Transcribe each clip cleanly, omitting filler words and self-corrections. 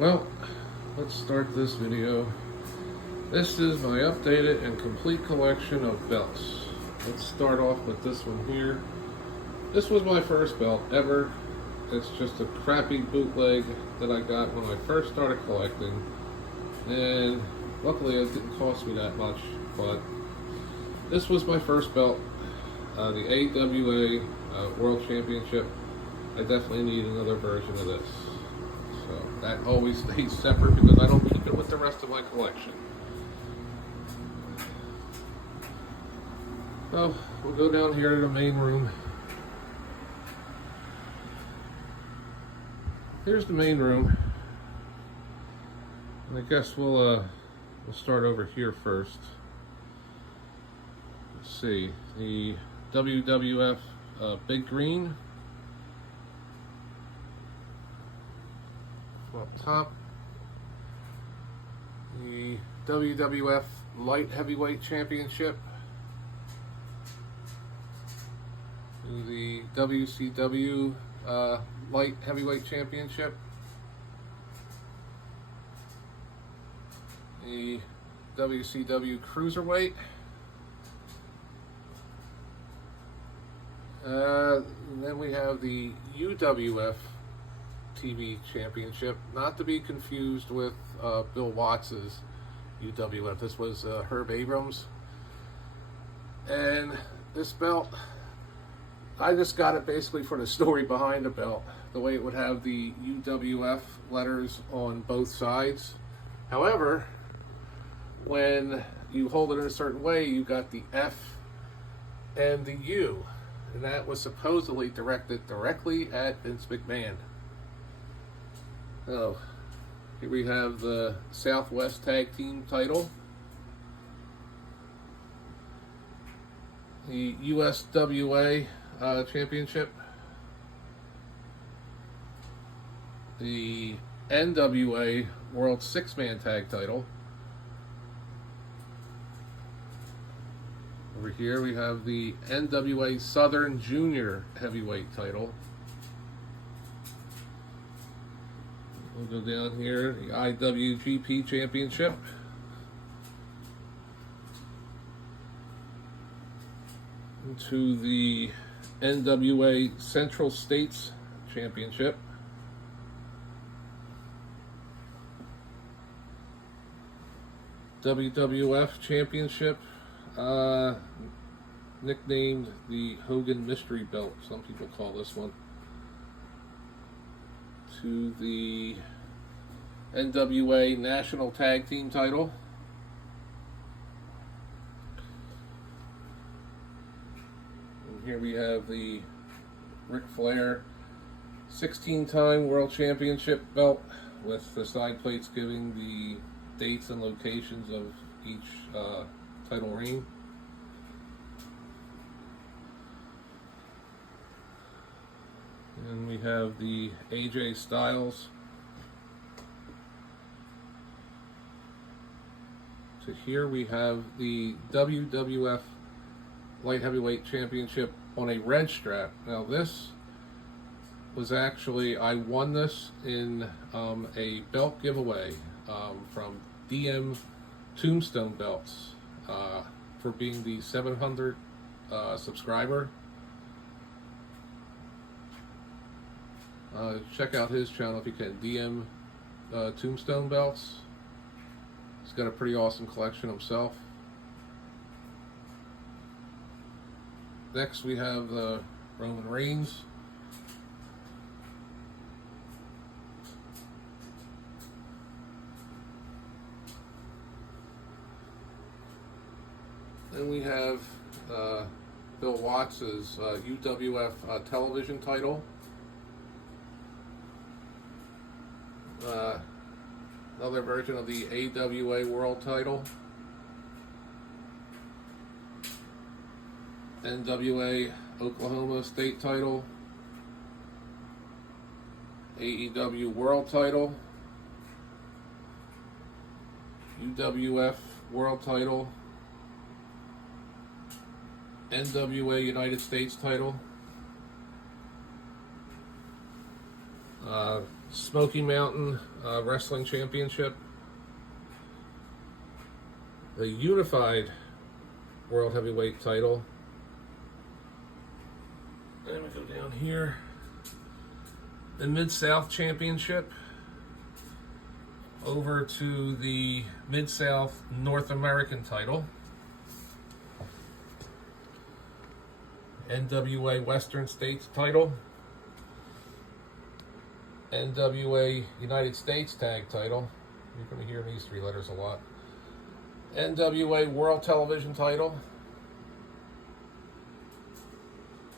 Well, let's start this video. This is my updated and complete collection of belts. Let's start off with this one here. This was my first belt ever. It's just a crappy bootleg that I got when I first started collecting. And luckily it didn't cost me that much, but this was my first belt, the AWA World Championship. I definitely need another version of this. So that always stays separate because I don't keep it with the rest of my collection. Well, we'll go down here to the main room. Here's the main room. And I guess we'll start over here first. Let's see, the WWF Big Green. Up top, the WWF Light Heavyweight Championship, the WCW Light Heavyweight Championship, the WCW Cruiserweight, and then we have the UWF TV Championship, not to be confused with Bill Watts's UWF. This was Herb Abrams. And this belt, I just got it basically for the story behind the belt, the way it would have the UWF letters on both sides. However, when you hold it in a certain way, you got the F and the U, and that was supposedly directed directly at Vince McMahon. Oh, here we have the Southwest Tag Team title, the USWA Championship, the NWA World Six-Man Tag title. Over here we have the NWA Southern Junior Heavyweight title. We'll go down here, the IWGP Championship. To the NWA Central States Championship. WWF Championship, nicknamed the Hogan Mystery Belt, some people call this one. To the NWA National Tag Team title. And here we have the Ric Flair 16-time World Championship belt with the side plates giving the dates and locations of each title reign. And we have the AJ Styles. So here we have the WWF Light Heavyweight Championship on a red strap. Now this was actually, I won this in a belt giveaway from DM Tombstone Belts for being the 700 subscriber. Check out his channel if you can, DM Tombstone Belts. He's got a pretty awesome collection himself. Next we have the Roman Reigns. Then we have Bill Watts's UWF television title. Another version of the AWA World title. NWA Oklahoma State title. AEW World title. UWF World title. NWA United States title. Smoky Mountain Wrestling Championship, the Unified World Heavyweight title, and we go down here, the Mid-South Championship, over to the Mid-South North American title, NWA Western States title, NWA United States tag title. You're going to hear these three letters a lot. NWA World Television title.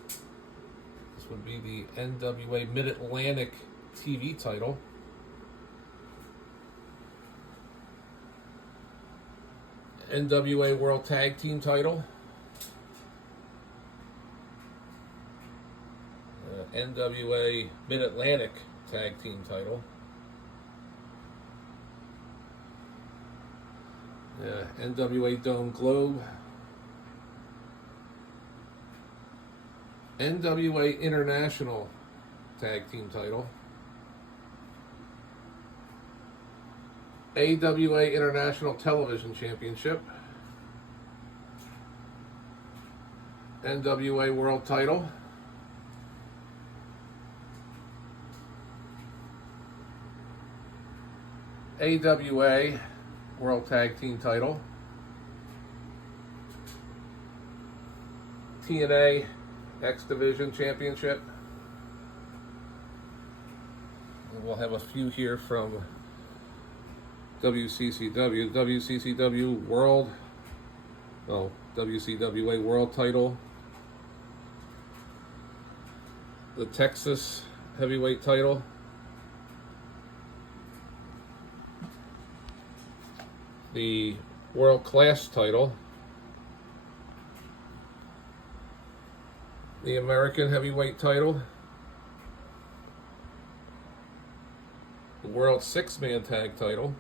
This would be the NWA Mid-Atlantic TV title. NWA World Tag Team title. NWA Mid-Atlantic Tag Team title. NWA Dome Globe. NWA International Tag Team title. AWA International Television Championship. NWA World title. AWA World Tag Team title. TNA X Division Championship. And we'll have a few here from WCCW. WCCW World, WCWA World title. The Texas Heavyweight title. The World Class title, the American Heavyweight title, the World Six-Man Tag title,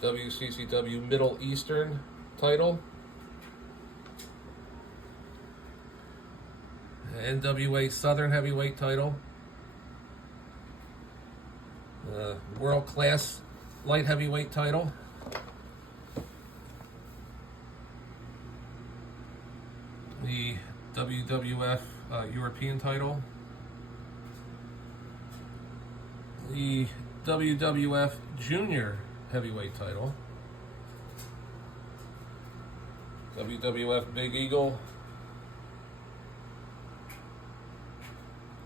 the WCCW Middle Eastern title, the NWA Southern Heavyweight title, World Class Light Heavyweight title, the WWF European title, the WWF Junior Heavyweight title, WWF Big Eagle,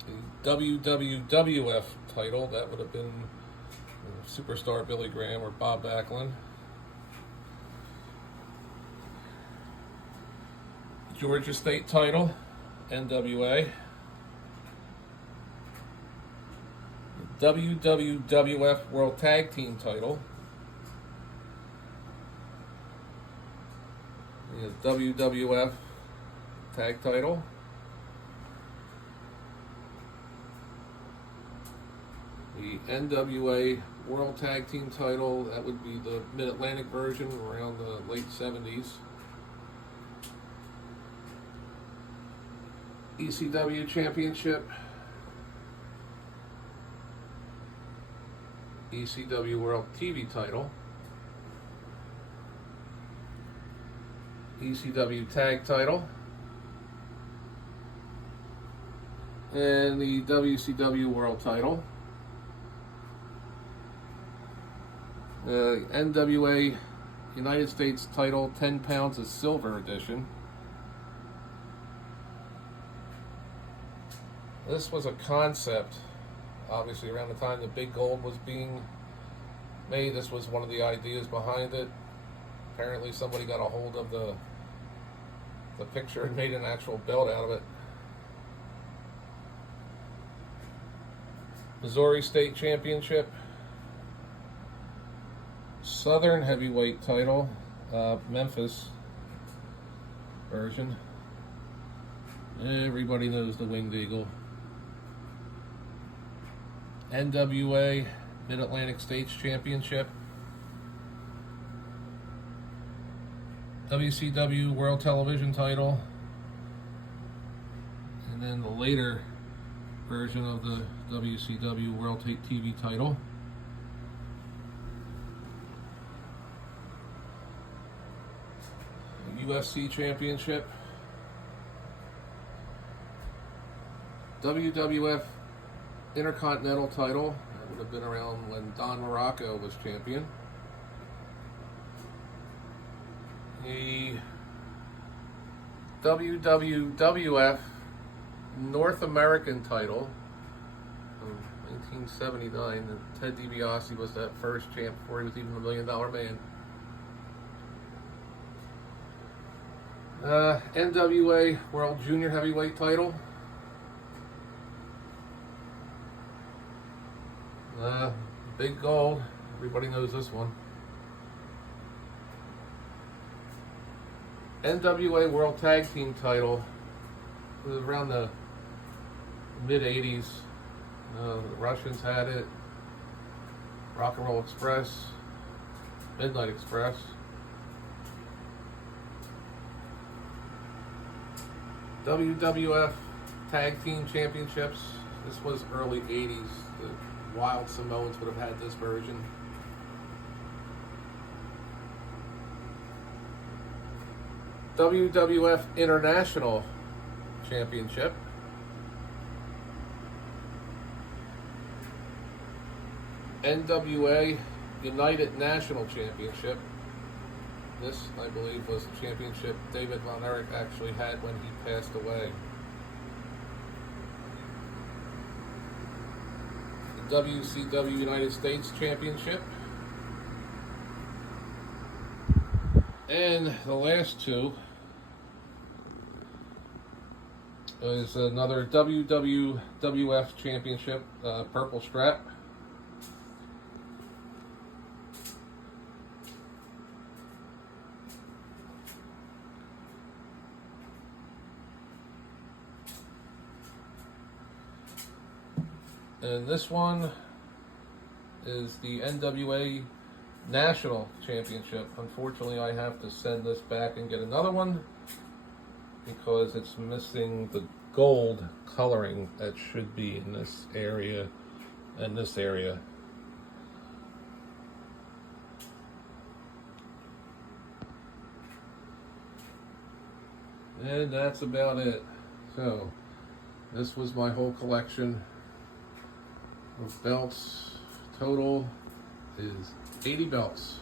the WWF title, that would have been Superstar Billy Graham or Bob Backlund. Georgia State title, NWA. WWF World Tag Team title. The WWF Tag title. The NWA World Tag Team title, that would be the Mid-Atlantic version around the late 70s. ECW Championship. ECW World TV title. ECW Tag title. And the WCW World title. NWA United States title, 10 pounds of silver edition. This was a concept, obviously around the time the Big Gold was being made. This was one of the ideas behind it. Apparently somebody got a hold of the picture and made an actual belt out of it. Missouri State Championship. Southern Heavyweight title, Memphis version. Everybody knows the Winged Eagle. NWA Mid-Atlantic States Championship. WCW World Television title. and then the later version of the WCW World TV title. UFC Championship, WWF Intercontinental title, that would have been around when Don Morocco was champion. The WWF North American title from 1979, and Ted DiBiase was that first champ before he was even the $1 Million Man. NWA World Junior Heavyweight title. Big gold. Everybody knows this one. NWA World Tag Team title. It was around the mid-80s. The Russians had it. Rock and Roll Express. Midnight Express. WWF Tag Team Championships. This was early 80s. The Wild Samoans would have had this version. WWF International Championship. NWA United National Championship. This, I believe, was the championship David Von Erich actually had when he passed away. The WCW United States Championship. And the last two is another WWF Championship, purple strap. And this one is the NWA National Championship. Unfortunately, I have to send this back and get another one because it's missing the gold coloring that should be in this area and this area. And that's about it. So, this was my whole collection of belts. Total is 80 belts.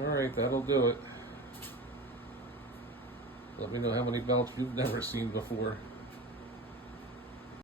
Alright, that'll do it. Let me know how many belts you've never seen before.